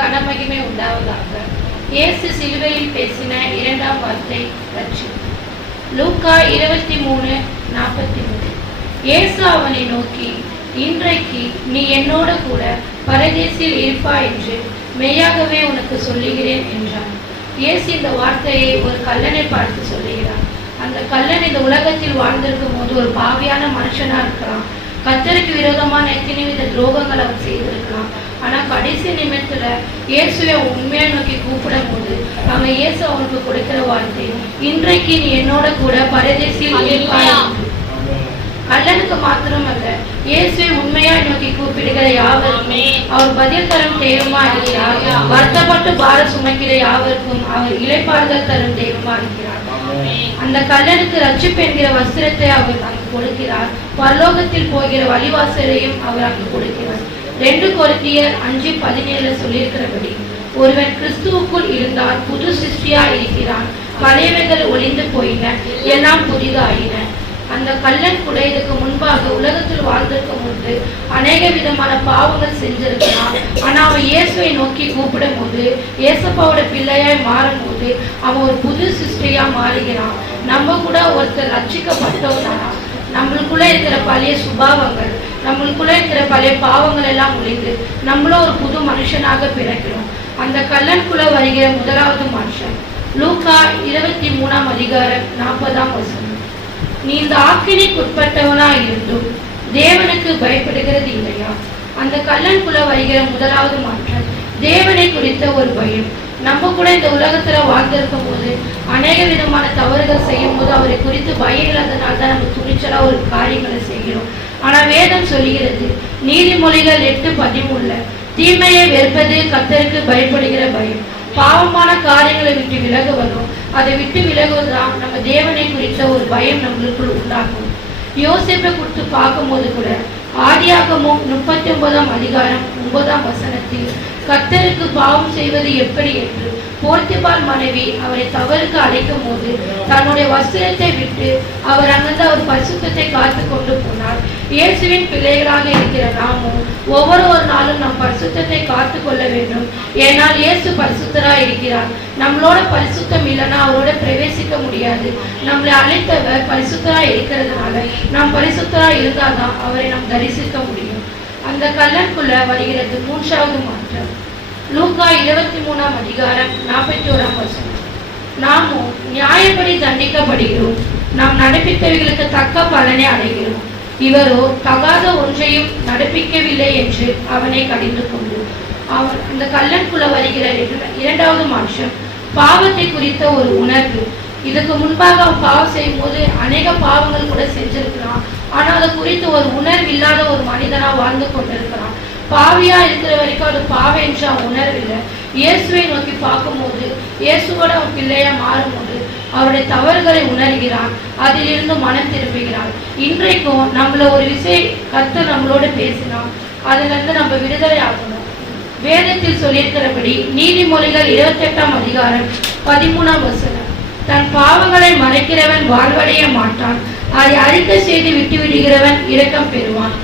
கனமகிமை உண்டாவதாக. இயேசு சிலுவையில் பேசின இரண்டாம் வார்த்தை ரட்சிப்பு. லூக்கா 23:43. இயேசு அவனை நோக்கி, இன்றைக்கு நீ என்னோட கூட பரதேசில் இருப்பாய் என்று மெய்யாகவே உனக்கு சொல்லுகிறேன் என்றான். இயேசு இந்த வார்த்தையை ஒரு கல்லனை பார்த்து சொல்லுகிறார். அந்த கல்லன் இந்த உலகத்தில் வாழ்ந்திருக்கும் போது ஒரு பாவியான மனுஷனா இருக்கிறான். கர்த்தருக்கு விரோதமான எத்தனை வித துரோகங்கள் அவன் செய்திருக்கலாம். ஆனா கடைசி நிமிடத்துல இயேசுவை உண்மையா நோக்கி கூப்பிடும் போது அவன் இயேசு அவனுக்கு கொடுக்கிற வார்த்தை, இன்றைக்கு நீ என்னோட கூட பரதேசியில் இருப்பாய். கல்லனுக்கு மாத்திரமல்ல, இயேசுவை உண்மையாய் நோக்கி கூப்பிடுகிற யாவருக்கும் அவர் பதில் தரும் தெய்வமா இருக்கிறார். வருத்தப்பட்டு பார சுமக்கிற யாவருக்கும் அவர் இளைப்பாறுதல் தரும் தெய்வமா இருக்கிறார். அந்த கல்லனுக்கு ரட்சிப்பு என்கிற வஸ்திரத்தை அவர் அங்கு கொடுக்கிறார். பரலோகத்தில் போகிற வழிவாசலையும் அவர் அங்கு கொடுக்கிறார். 2 கொரிந்தியர் 5:17 சொல்லியிருக்கிறபடி, ஒருவன் கிறிஸ்துவுக்குள் இருந்தால் புது சிருஷ்டியா இருக்கிறான், பழையவைகள் ஒளிந்து போயின, எல்லாம் புதிதாயின. அந்த கல்லன் கூட இதுக்கு முன்பாக உலகத்தில் வாழ்ந்திருக்கும் போது அநேக விதமான பாவங்கள் செஞ்சிருக்கிறான். ஆனா அவன் இயேசுவை நோக்கி கூப்பிடும் போது, இயேசப்பாவோட பிள்ளையாய் மாறும் போது அவன் ஒரு புது சிருஷ்டியா மாறுகிறான். நம்ம கூட ஒருத்தர் ரட்சிக்கப்பட்டோம்னா நம்மளுக்குள்ள இருக்கிற பழைய சுபாவங்கள், நம்மளுக்குள்ள இருக்கிற பழைய பாவங்கள் எல்லாம் ஒழிந்து நம்மளும் ஒரு புது மனுஷனாக பிறக்கிறோம். அந்த கல்லனுக்குள்ள வருகிற முதலாவது மனுஷன் லூக்கா 23:40. நீ இந்த ஆக்கினைக்குட்பட்டவனா இருந்தும் தேவனுக்கு பயப்படுகிறது இல்லையா? அந்த கல்லனுக்குள்ள வருகிற முதலாவது மாற்றம் தேவனை குறித்த ஒரு பயம். நம்ம கூட இந்த உலகத்துல வாழ்ந்திருக்கும் போது அநேக விதமான தவறுகள் செய்யும் போது அவரை குறித்து பயம் இல்லாதனால்தான் நம்ம துணிச்சலா ஒரு காரியங்களை செய்கிறோம். ஆனா வேதம் சொல்லுகிறது, நீதிமொழிகள் 8:13, தீமையை வெறுப்பது கர்த்தருக்கு பயப்படுகிற பயம். பாவமான காரியங்களை விட்டு விலகுவதும் அதை விட்டு விலகுவதுதான் நம்ம தேவனை குறித்த ஒரு பயம் நம்மளுக்குள் உண்டாகும். யோசேப்பை கொடுத்து பார்க்கும்போது கூட ஆதியாகமம் 39:9 கர்த்தருக்கு பாவம் செய்வது எப்படி என்று போர்த்திபால் மனைவி அவரை தவறுக்கு அழைக்கும் போது தன்னுடைய வஸ்திரத்தை விட்டு அவர் அங்கிருந்து அவர் பரிசுத்தத்தை காத்து கொண்டு போனார். இயேசுவின் பிள்ளைகளாக இருக்கிற நாமும் ஒவ்வொரு நாளும் நம் பரிசுத்தத்தை காத்து கொள்ள வேண்டும். ஏனால் இயேசு பரிசுத்தராக இருக்கிறார். நம்மளோட பரிசுத்தம் இல்லைன்னா அவரோட பிரவேசிக்க முடியாது. நம்மளை அழைத்தவர் பரிசுத்தராக இருக்கிறதுனால நாம் பரிசுத்தராக இருந்தால்தான் அவரை நாம் தரிசிக்க முடியும். அந்த கல்லனுக்குள்ள வருகிறது 3வது மாற்றம். லூக்கா 23:41. நாமும் நியாயப்படி தண்டிக்கப்படுகிறோம், நாம் நடப்பித்தவைகளுக்கு தக்க பலனை அடைகிறோம். இவரோ தகாத ஒன்றையும் நடப்பிக்கவில்லை என்று அவனை கடிந்து கொண்டு அவன் அந்த கல்லனுக்குள்ள வருகிற 2வது மாற்றம் பாவத்தை குறித்த ஒரு உணர்வு. இதுக்கு முன்பாக அவன் பாவம் செய்யும் போது அநேக பாவங்கள் கூட செஞ்சிருக்கிறான். ஆனா அதை குறித்து ஒரு உணர்வு இல்லாத ஒரு மனிதனா வாழ்ந்து கொண்டிருக்கிறான். பாவியா இருக்கிற வரைக்கும் அது பாவம் என்று அவன் உணர்வில்லை. இயேசுவை நோக்கி பார்க்கும்போது, இயேசுவோட அவன் பிள்ளையா மாறும்போது அவருடைய தவறுகளை உணர்கிறான், அதிலிருந்து மனம் திரும்புகிறான். இன்றைக்கும் நம்மள ஒரு விஷயம் கர்த்தர் நம்மளோட பேசினான், அதுல இருந்து நம்ம விடுதலை ஆகணும். வேதத்தில் சொல்லியிருக்கிறபடி நீதிமொழிகள் 28:13 தன் பாவங்களை மறைக்கிறவன் வாழ்வடைய மாட்டான், அதை அறிக்கை செய்து விட்டு விடுகிறவன் இரக்கம் பெறுவான்.